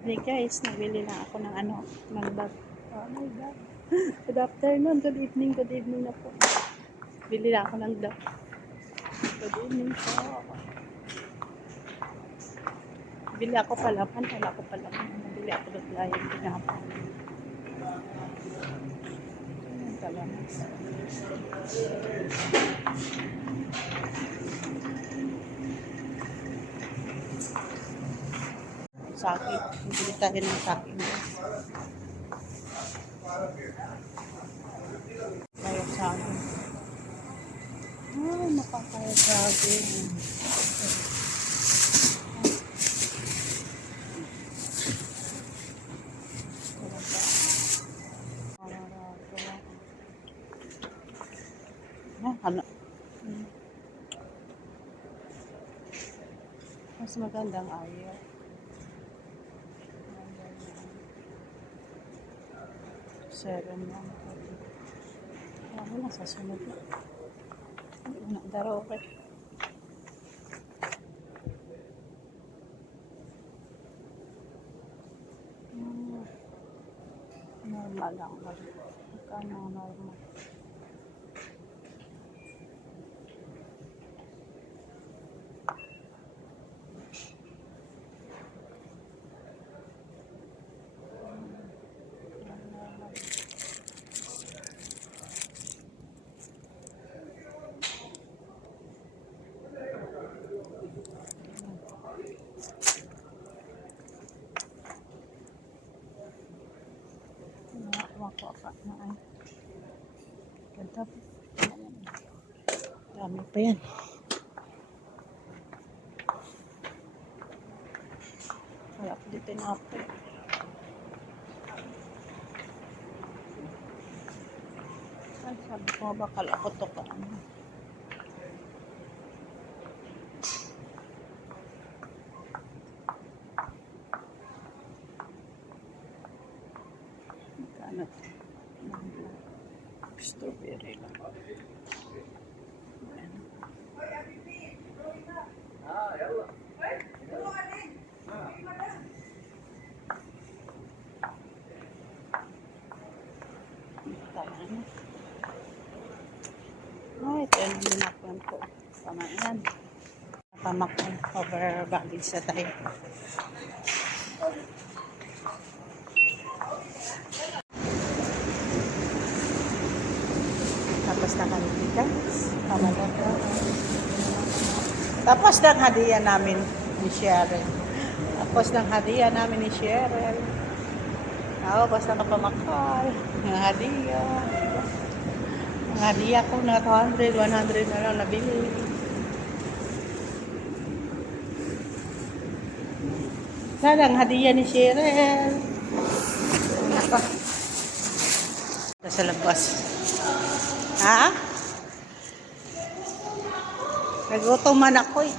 Evening guys, nagbili na ako ng ng bag. Oh my God. Good afternoon, good evening na po. Bili na ako ng bag. Good evening po. Bili ako palaman, nabili ako ng client pinapang. Ayan, talamas. Saki. Bili tayo ng saki. Tayo saki. Ah, nakakaya saki. Ano? Mas magandang ayaw. Seven lang. Wala sa sunod na. Una, daro, okay. Normal lang. Magkano normal? Makuha na ay. Ganda po. Dami pa yan. Wala po dito na po. Ay, sabi ko bakal ako to ka. Ano? Strawberry lang. Ay, ito yung binakwan ko. Tama yan. Napamakon. Over baggage sa tayo. Tapos na kami guys. Tapos ng hadiah namin ni Cheryl. Tapos na kapamakal. Ng hadiah. Ang hadiah ko na 200, 100 na lang nabili. Sana ang hadiah ni Cheryl. Ako. Sa labas. Ha? Nagutom man ako eh.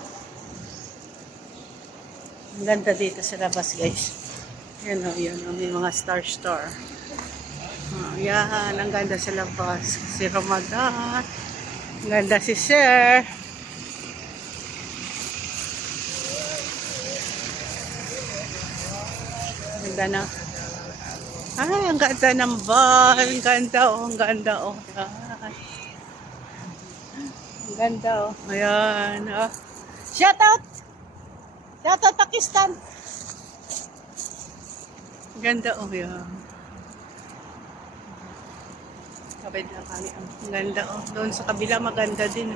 Ang ganda dito sa labas guys. Yan o, may mga star. Yan, ang ganda sa labas. Si Ramadan. Ang ganda si Sir. Ang ganda na. Ay, ang ganda ng bar. Ang ganda oh. Ang ganda oh. Ayan. Oh. Shout out Pakistan. Ang ganda oh. Ayan. Kapit na kami. Ang ganda oh. Doon sa kabila maganda din.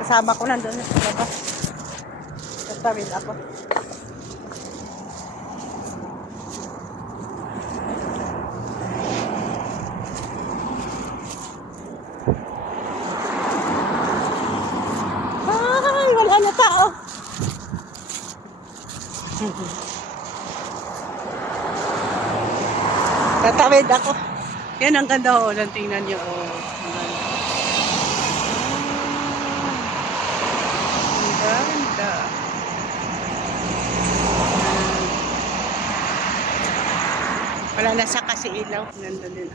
Kasama ko nandun sa labas. Tatawid ako. Ay, wala na tao. Tatawid ako. Yan ang ganda oh. Tingnan niyo oh. Ang ganda. Wala na sa kasi ilaw. Nandun din.